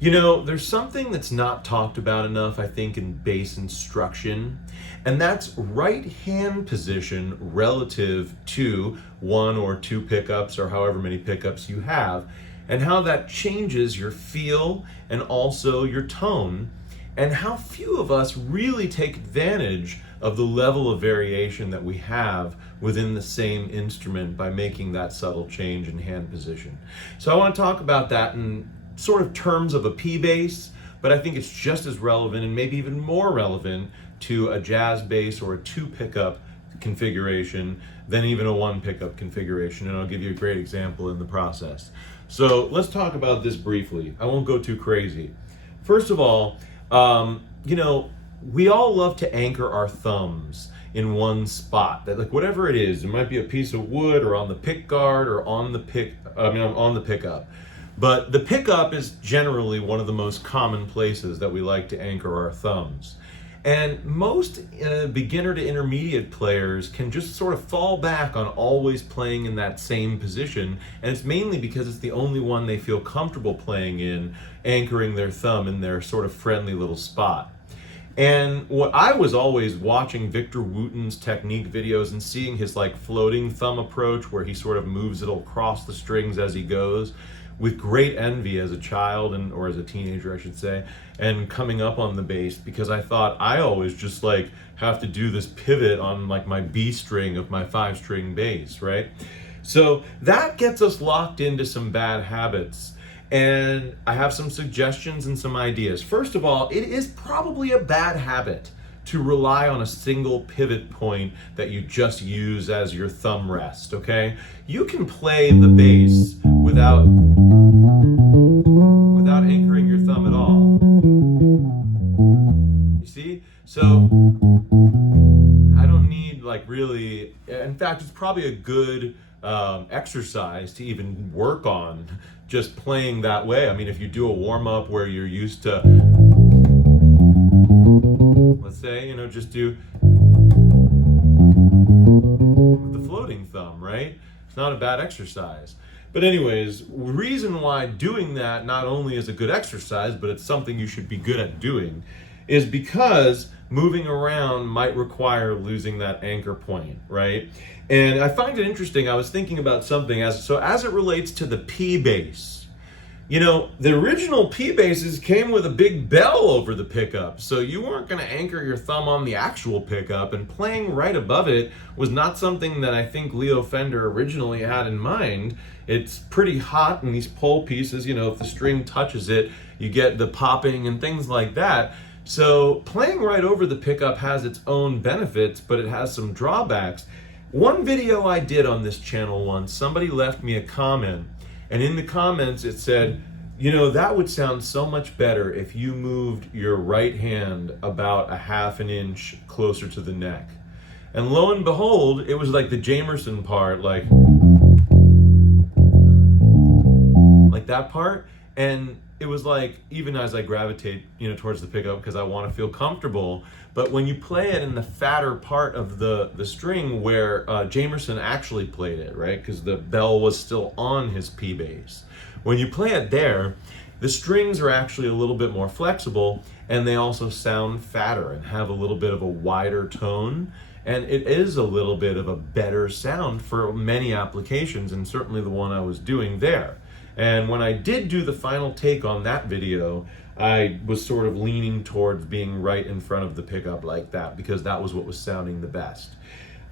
You know, there's something that's not talked about enough, I think, in bass instruction, and that's right hand position relative to one or two pickups or however many pickups you have, and how that changes your feel and also your tone, and how few of us really take advantage of the level of variation that we have within the same instrument by making that subtle change in hand position. So I want to talk about that in sort of terms of a P bass, but I think it's just as relevant and maybe even more relevant to a jazz bass or a two pickup configuration than even a one pickup configuration, and I'll give you a great example in the process. So let's talk about this briefly. I won't go too crazy. First of all, we all love to anchor our thumbs in one spot. That, like, whatever it is, it might be a piece of wood or on the pick guard or on the pickup. But the pickup is generally one of the most common places that we like to anchor our thumbs. And most beginner to intermediate players can just sort of fall back on always playing in that same position, and it's mainly because it's the only one they feel comfortable playing in, anchoring their thumb in their sort of friendly little spot. And what I was always watching Victor Wooten's technique videos and seeing his like floating thumb approach where he sort of moves it across the strings as he goes, with great envy as a child or as a teenager, I should say, and coming up on the bass, because I thought I always just like have to do this pivot on like my B string of my 5-string bass, right? So that gets us locked into some bad habits. And I have some suggestions and some ideas. First of all, it is probably a bad habit to rely on a single pivot point that you just use as your thumb rest, okay? You can play the bass without anchoring your thumb at all. You see? So I don't need like really, in fact, it's probably a good exercise to even work on just playing that way. I mean, if you do a warm-up where you're used to, let's say, just do with the floating thumb, right? It's not a bad exercise. But anyways, reason why doing that not only is a good exercise, but it's something you should be good at doing, is because moving around might require losing that anchor point, right? And I find it interesting. I was thinking about something as it relates to the P bass. The original P basses came with a big bell over the pickup, so you weren't going to anchor your thumb on the actual pickup, and playing right above it was not something that I think Leo Fender originally had in mind. It's pretty hot in these pole pieces, if the string touches it, you get the popping and things like that. So playing right over the pickup has its own benefits, but it has some drawbacks. One video I did on this channel once, somebody left me a comment, and in the comments it said, that would sound so much better if you moved your right hand about a half an inch closer to the neck. And lo and behold, it was like the Jamerson part, like that part. And it was like, even as I gravitate, towards the pickup because I want to feel comfortable, but when you play it in the fatter part of the string where Jamerson actually played it, right? Because the bell was still on his P bass. When you play it there, the strings are actually a little bit more flexible, and they also sound fatter and have a little bit of a wider tone. And it is a little bit of a better sound for many applications, and certainly the one I was doing there. And when I did do the final take on that video, I was sort of leaning towards being right in front of the pickup like that, because that was what was sounding the best.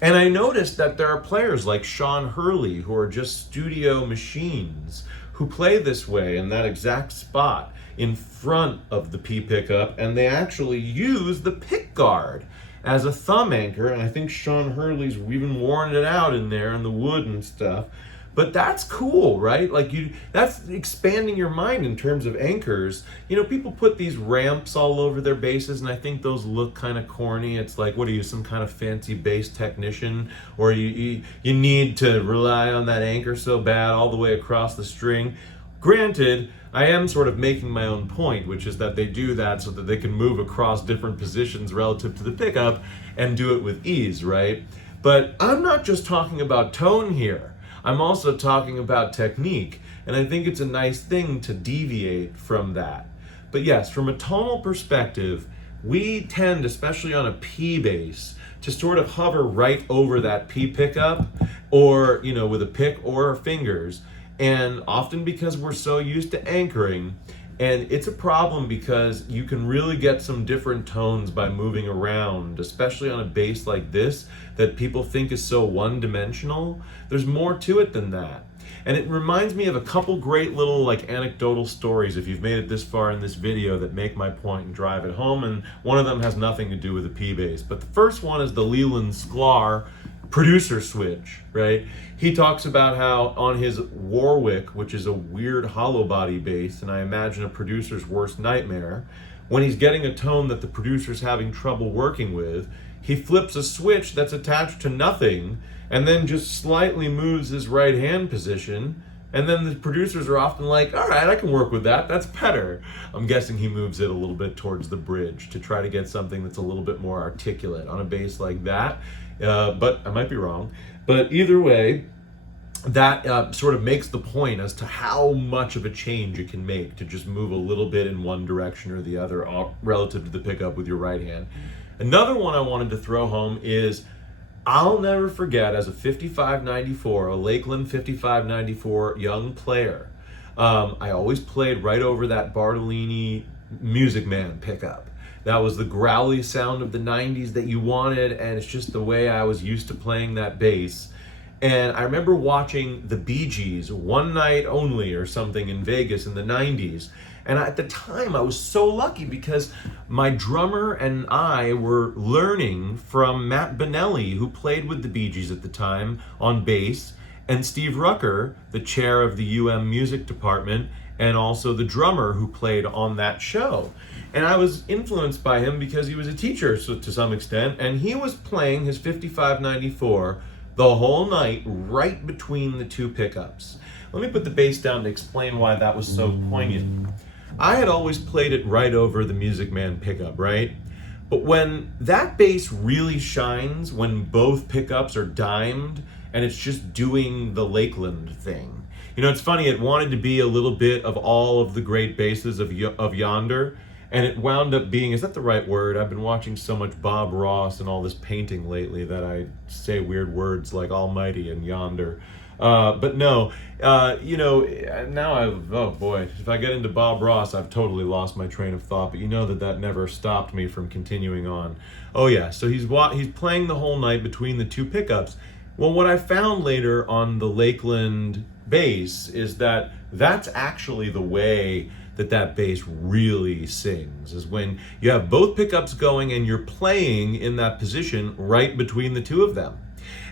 And I noticed that there are players like Sean Hurley who are just studio machines who play this way in that exact spot in front of the P pickup, and they actually use the pick guard as a thumb anchor. And I think Sean Hurley's even worn it out in there in the wood and stuff. But that's cool, right? That's expanding your mind in terms of anchors. People put these ramps all over their basses, and I think those look kind of corny. It's like, what are you, some kind of fancy bass technician? Or you need to rely on that anchor so bad all the way across the string? Granted, I am sort of making my own point, which is that they do that so that they can move across different positions relative to the pickup and do it with ease, right? But I'm not just talking about tone here. I'm also talking about technique. And I think it's a nice thing to deviate from that. But yes, from a tonal perspective, we tend, especially on a P bass, to sort of hover right over that P pickup, or, you know, with a pick or our fingers. And often because we're so used to anchoring, and it's a problem because you can really get some different tones by moving around, especially on a bass like this that people think is so one-dimensional. There's more to it than that. And it reminds me of a couple great little like anecdotal stories, if you've made it this far in this video, that make my point and drive it home. And one of them has nothing to do with the P bass. But the first one is the Leland Sklar producer switch, right? He talks about how on his Warwick, which is a weird hollow body bass, and I imagine a producer's worst nightmare, when he's getting a tone that the producer's having trouble working with, he flips a switch that's attached to nothing and then just slightly moves his right hand position, and then the producers are often like, all right, I can work with that, that's better. I'm guessing he moves it a little bit towards the bridge to try to get something that's a little bit more articulate on a bass like that. But I might be wrong. But either way, that sort of makes the point as to how much of a change it can make to just move a little bit in one direction or the other relative to the pickup with your right hand. Another one I wanted to throw home is, I'll never forget, as a 5594, a Lakeland 5594 young player, I always played right over that Bartolini Music Man pickup. That was the growly sound of the 90s that you wanted, and it's just the way I was used to playing that bass. And I remember watching the Bee Gees, One Night Only or something, in Vegas in the 90s. And at the time, I was so lucky because my drummer and I were learning from Matt Bonelli, who played with the Bee Gees at the time on bass, and Steve Rucker, the chair of the UM music department, and also the drummer who played on that show. And I was influenced by him because he was a teacher to some extent, and he was playing his 5594 the whole night right between the two pickups. Let me put the bass down to explain why that was so poignant. I had always played it right over the Music Man pickup, right? But when that bass really shines, when both pickups are dimed and it's just doing the Lakeland thing. You know, it's funny, it wanted to be a little bit of all of the great basses of Yonder, and it wound up being, is that the right word? I've been watching so much Bob Ross and all this painting lately that I say weird words like almighty and yonder. But no, you know, now oh boy, if I get into Bob Ross, I've totally lost my train of thought, but you know that never stopped me from continuing on. Oh yeah, so he's playing the whole night between the two pickups. Well, what I found later on the Lakeland bass is that that's actually the way that bass really sings, is when you have both pickups going and you're playing in that position right between the two of them.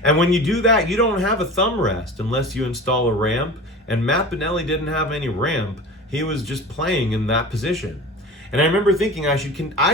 And when you do that, you don't have a thumb rest unless you install a ramp, and Matt Bonelli didn't have any ramp. He was just playing in that position. And I remember thinking I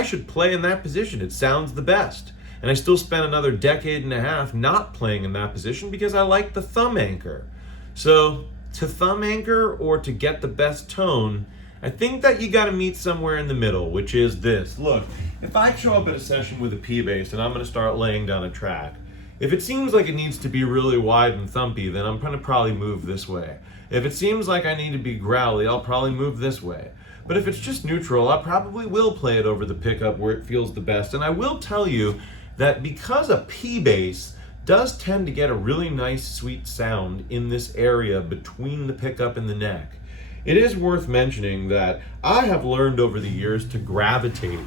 should play in that position. It sounds the best. And I still spent another decade and a half not playing in that position because I liked the thumb anchor. So to thumb anchor or to get the best tone, I think that you got to meet somewhere in the middle, which is this. Look, if I show up at a session with a P bass and I'm going to start laying down a track, if it seems like it needs to be really wide and thumpy, then I'm going to probably move this way. If it seems like I need to be growly, I'll probably move this way. But if it's just neutral, I probably will play it over the pickup where it feels the best. And I will tell you that because a P bass does tend to get a really nice sweet sound in this area between the pickup and the neck, it is worth mentioning that I have learned over the years to gravitate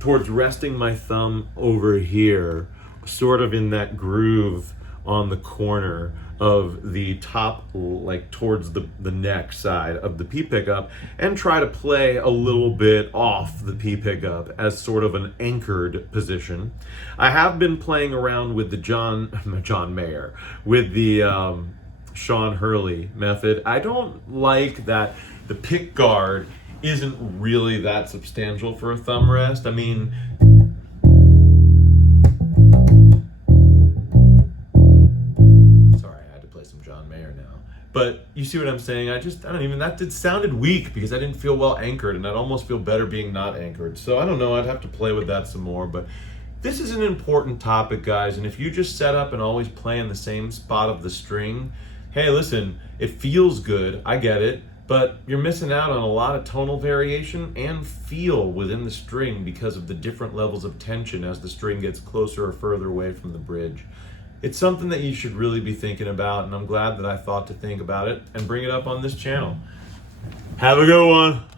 towards resting my thumb over here, sort of in that groove on the corner of the top, like towards the neck side of the P pickup, and try to play a little bit off the P pickup as sort of an anchored position. I have been playing around with the John Mayer, with the Sean Hurley method. I don't like that the pick guard isn't really that substantial for a thumb rest. I mean, sorry, I had to play some John Mayer now. But you see what I'm saying? It sounded weak because I didn't feel well anchored, and I'd almost feel better being not anchored. So I don't know, I'd have to play with that some more, but this is an important topic, guys, and if you just set up and always play in the same spot of the string, hey, listen, it feels good, I get it, but you're missing out on a lot of tonal variation and feel within the string because of the different levels of tension as the string gets closer or further away from the bridge. It's something that you should really be thinking about, and I'm glad that I thought to think about it and bring it up on this channel. Have a good one.